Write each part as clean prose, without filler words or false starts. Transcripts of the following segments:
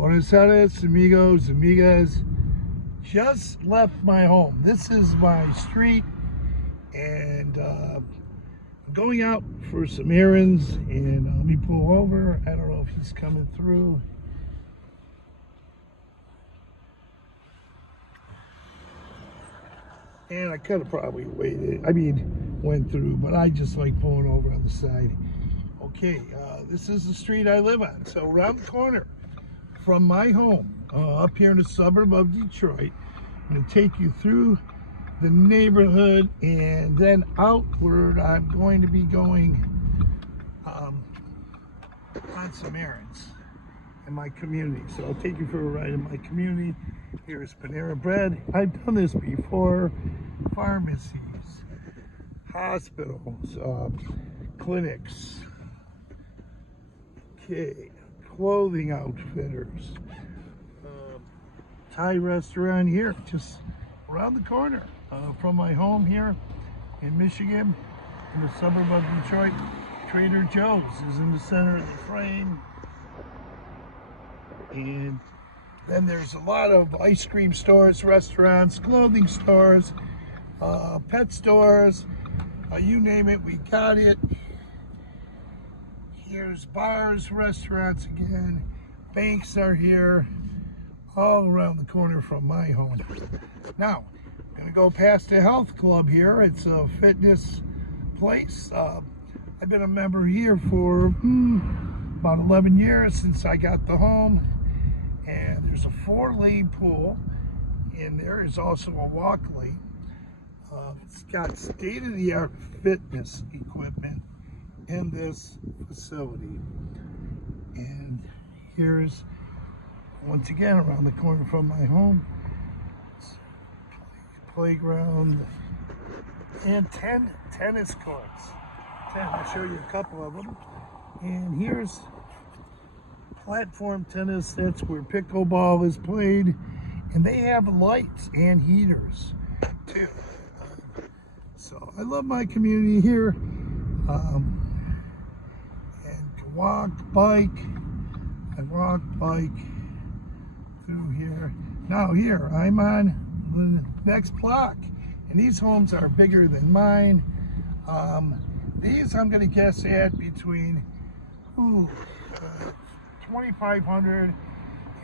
Buenas tardes, amigos, amigas. Just left my home. This is my street, and I'm going out for some errands. And let me pull over. I don't know if he's coming through. And I could have probably went through, but I just like pulling over on the side. Okay, this is the street I live on. So around the corner from my home, up here in the suburb of Detroit, I'm going to take you through the neighborhood, and then outward I'm going to be going on some errands in my community. So I'll take you for a ride in my community. Here's Panera Bread. I've done this before. Pharmacies, hospitals, clinics, okay, clothing outfitters, Thai restaurant here, just around the corner from my home here in Michigan, in the suburb of Detroit. Trader Joe's is in the center of the frame. And then there's a lot of ice cream stores, restaurants, clothing stores, pet stores, you name it, we got it. Here's bars, restaurants again, banks are here, all around the corner from my home. Now, I'm gonna go past the health club here. It's a fitness place. I've been a member here for about 11 years since I got the home. And there's a 4-lane pool, and there is also a walk lane. It's got state-of-the-art fitness equipment in this facility. And here's, once again, around the corner from my home, playground, and 10 tennis courts. 10, I'll show you a couple of them. And here's platform tennis. That's where pickleball is played, and they have lights and heaters too. So I love my community here, and can walk, bike. I walk, bike through here. Now here I'm on the next block, and these homes are bigger than mine. These I'm going to guess at between 2,500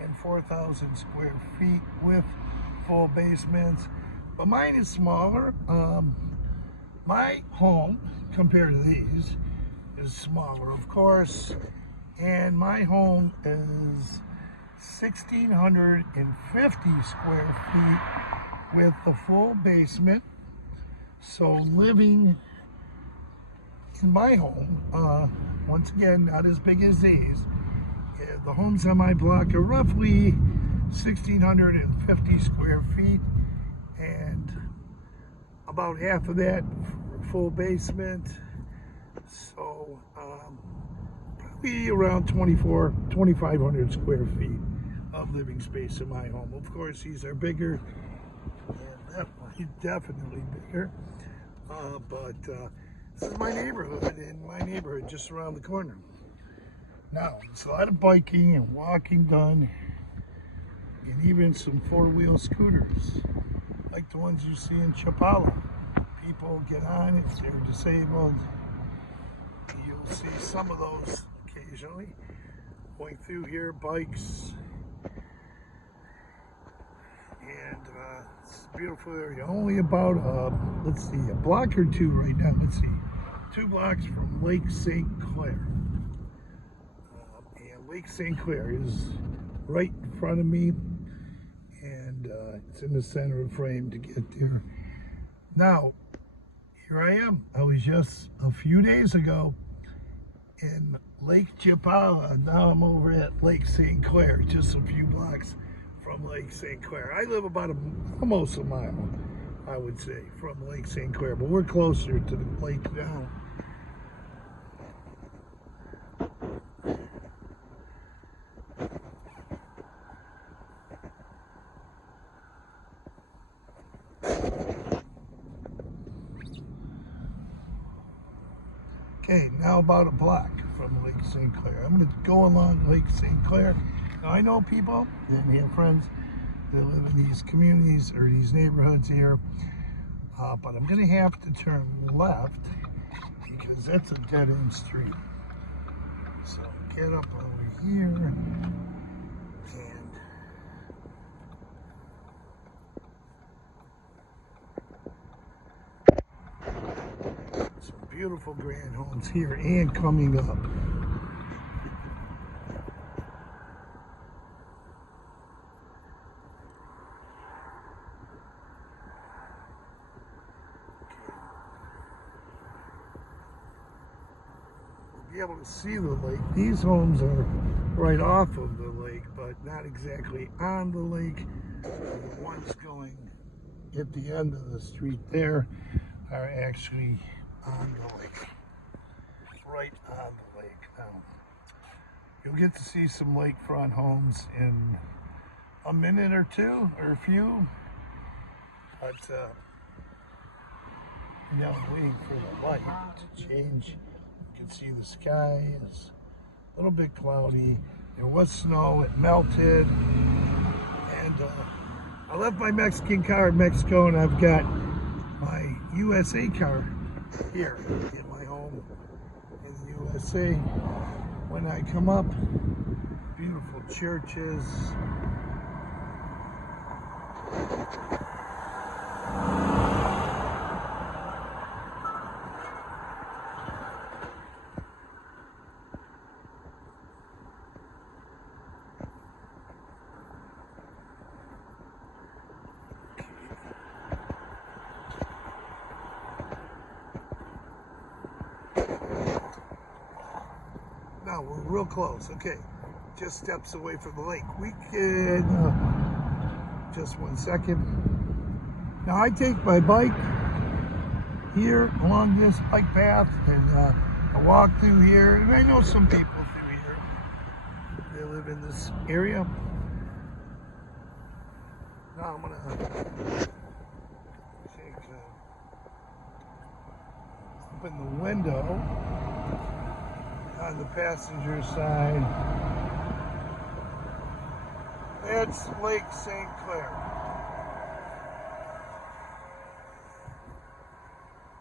and 4,000 square feet with full basements, but mine is smaller. My home, compared to these, is smaller, of course, and my home is 1,650 square feet with the full basement. So living in my home, once again, not as big as these. The homes on my block are roughly 1,650 square feet, and about half of that full basement. So probably around 2,500 square feet of living space in my home. Of course, these are bigger, and definitely bigger. But this is my neighborhood, and my neighborhood just around the corner. Now, there's a lot of biking and walking done, and even some 4-wheel scooters, like the ones you see in Chapala. People get on if they're disabled. You'll see some of those occasionally. Going through here, bikes, and it's a beautiful area. Only about, let's see, a block or two right now. Let's see, 2 blocks from Lake St. Clair. Lake St. Clair is right in front of me, and it's in the center of the frame to get there. Now, here I am. I was just a few days ago in Lake Chapala. Now I'm over at Lake St. Clair, just a few blocks from Lake St. Clair. I live about almost a mile, I would say, from Lake St. Clair, but we're closer to the lake now. Okay, now about a block from Lake St. Clair. I'm going to go along Lake St. Clair. Now, I know people and have friends that live in these communities or these neighborhoods here, but I'm going to have to turn left because that's a dead-end street. So get up over here and some beautiful grand homes here and coming up. Be able to see the lake. These homes are right off of the lake, but not exactly on the lake. The ones going at the end of the street there are actually on the lake, right on the lake. Now, you'll get to see some lakefront homes in a minute or two, or a few, but now I'm waiting for the light to change. You can see the sky is a little bit cloudy. There was snow, it melted, and I left my Mexican car in Mexico, and I've got my USA car here in my home in the USA. When I come up, beautiful churches. Now we're real close. Okay, just steps away from the lake. We can, just 1 second. Now I take my bike here along this bike path, and I walk through here, and I know some people through here. They live in this area. Now I'm gonna open the window on the passenger side. That's Lake St. Clair.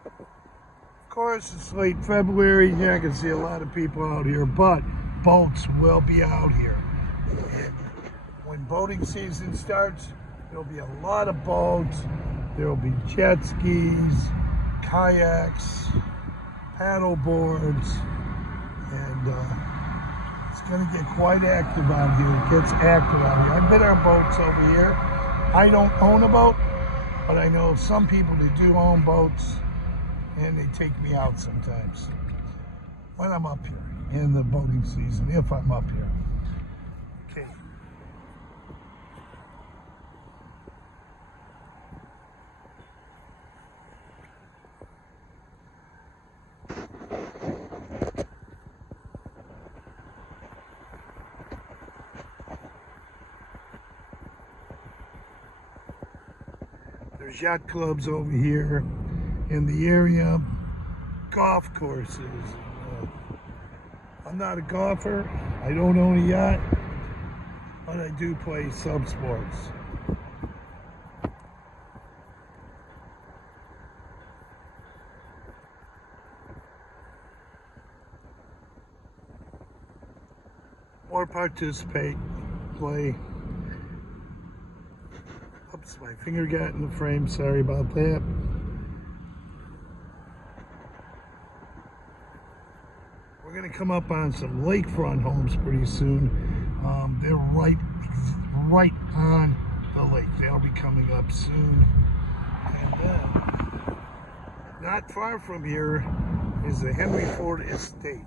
Of course, it's late February. You're not going to see a lot of people out here, but boats will be out here. And when boating season starts, there'll be a lot of boats. There'll be jet skis, kayaks, paddle boards, and it's going to get quite active out here. It gets active out here. I've been on boats over here. I don't own a boat, but I know some people that do own boats, and they take me out sometimes when I'm up here in the boating season, if I'm up here. Okay. There's yacht clubs over here in the area, golf courses. I'm not a golfer. I don't own a yacht, but I do play sub sports. Or participate, play. Oops, my finger got in the frame, sorry about that. We're gonna come up on some lakefront homes pretty soon. They're right on the lake. They'll be coming up soon. And not far from here is the Henry Ford Estate.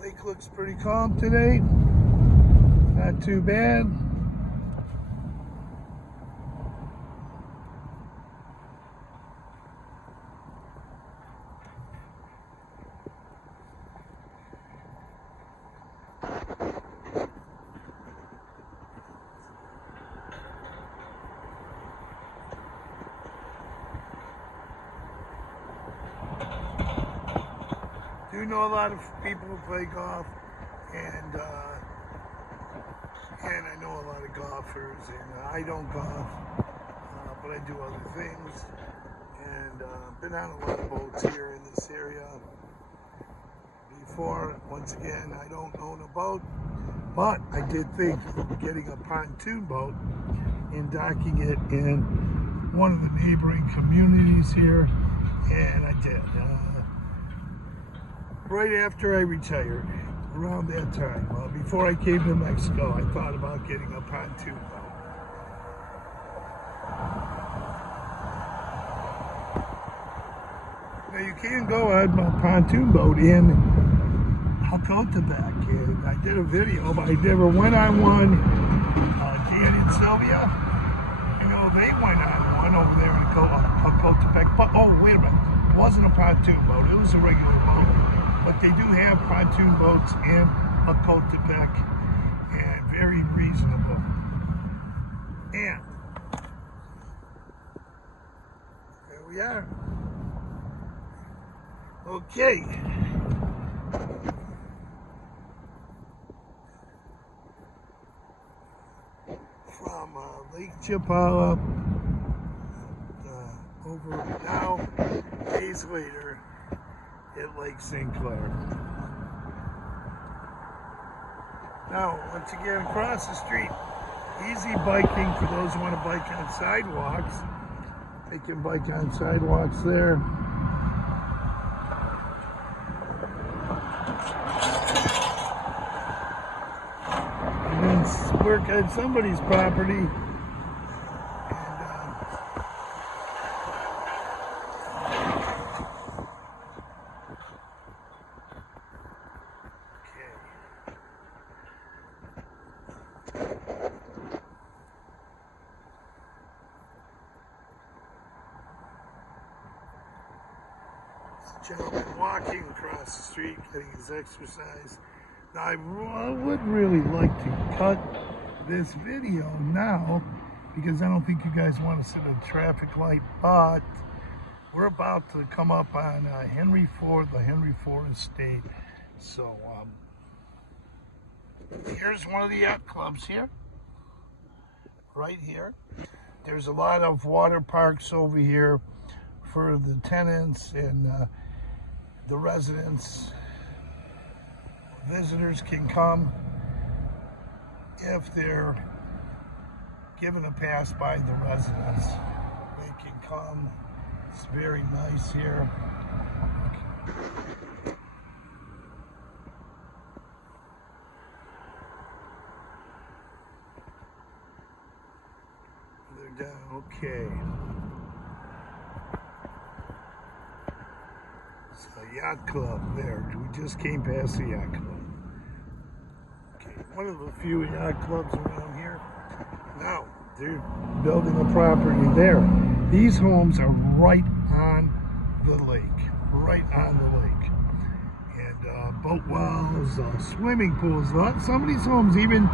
Lake looks pretty calm today. Not too bad. do know a lot of people who play golf, and I know a lot of golfers, and I don't golf, but I do other things, and been on a lot of boats here in this area before. Once again, I don't own a boat, but I did think of getting a pontoon boat and docking it in one of the neighboring communities here, and I did. Right after I retired, around that time, before I came to Mexico, I thought about getting a pontoon boat. Now you can go on a pontoon boat in Ajijic, and I did a video, but I never went on one. Dan and Sylvia, they went on one over there in Ajijic, but oh, wait a minute, it wasn't a pontoon boat, it was a regular boat. But they do have pontoon boats in Ajijic, and very reasonable. And there we are. Okay. From Lake Chapala, over now, days later, at Lake St. Clair. Now, once again, across the street, easy biking for those who want to bike on sidewalks. They can bike on sidewalks there. And then work on somebody's property. Gentleman walking across the street, getting his exercise. Now, I would really like to cut this video now because I don't think you guys want to sit at a traffic light, but we're about to come up on Henry Ford, the Henry Ford estate. So, here's one of the yacht clubs here, right here. There's a lot of water parks over here for the tenants and the residents. Visitors can come if they're given a pass by the residents. They can come. It's very nice here. They're down. Okay. Yacht club there. We just came past the yacht club. Okay, one of the few yacht clubs around here. Now, they're building a property there. These homes are right on the lake. Right on the lake. And boat wells, swimming pools. Some of these homes, even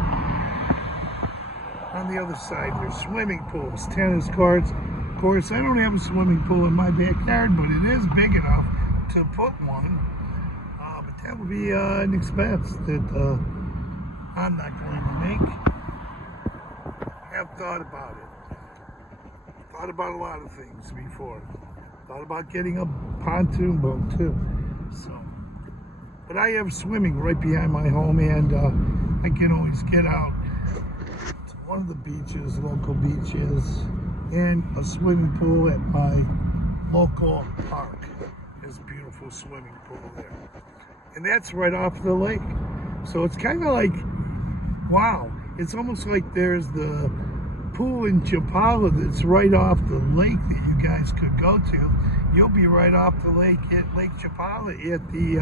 on the other side, there's swimming pools, tennis courts. Of course, I don't have a swimming pool in my backyard, but it is big enough to put one, but that would be an expense that I'm not going to make. I have thought about it. Thought about a lot of things before. Thought about getting a pontoon boat too. So, but I have swimming right behind my home, and I can always get out to one of the beaches, local beaches, and a swimming pool at my local park. There's a beautiful swimming pool there. And that's right off the lake. So it's kind of like, wow, it's almost like there's the pool in Chapala that's right off the lake that you guys could go to. You'll be right off the lake at Lake Chapala at the,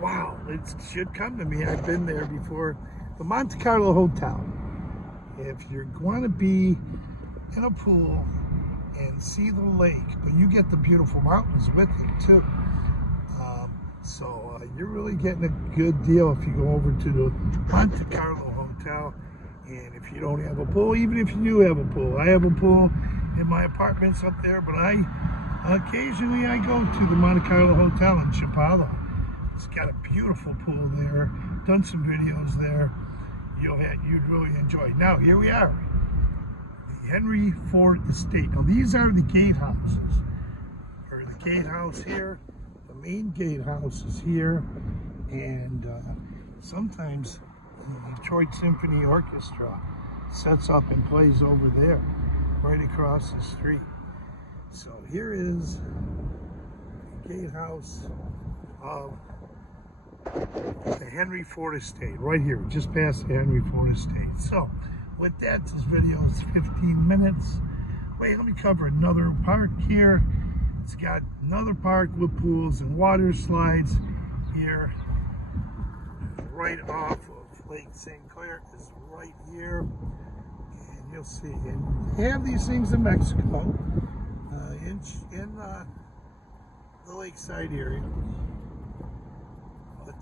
wow, it should come to me. I've been there before. The Monte Carlo Hotel. If you're going to be in a pool and see the lake, but you get the beautiful mountains with it too. So you're really getting a good deal if you go over to the Monte Carlo Hotel. And if you don't have a pool, even if you do have a pool, I have a pool in my apartments up there, but occasionally I go to the Monte Carlo Hotel in Chapala. It's got a beautiful pool there. Done some videos there. You'd really enjoy. Now, here we are. The Henry Ford Estate. Now, these are the gatehouses. Or the gatehouse here. The main gatehouse is here. And sometimes the Detroit Symphony Orchestra sets up and plays over there, right across the street. So here is the gatehouse of the Henry Ford Estate, right here, just past the Henry Ford Estate. So with that, this video is 15 minutes. Wait, let me cover another park here. It's got another park with pools and water slides here. Right off of Lake St. Clair is right here. And you'll see, and they have these things in Mexico, in the Lakeside area. But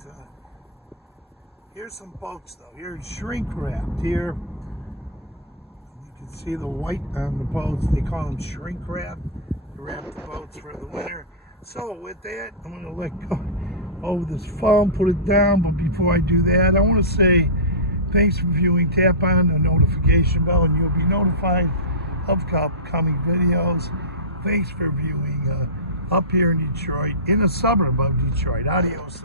here's some boats though. Here's shrink wrapped here. You can see the white on the boats. They call them shrink wrap. They wrap the boats for the winter. So with that, I'm going to let go over this phone, put it down. But before I do that, I want to say thanks for viewing. Tap on the notification bell and you'll be notified of upcoming videos. Thanks for viewing up here in Detroit, in a suburb of Detroit. Adios.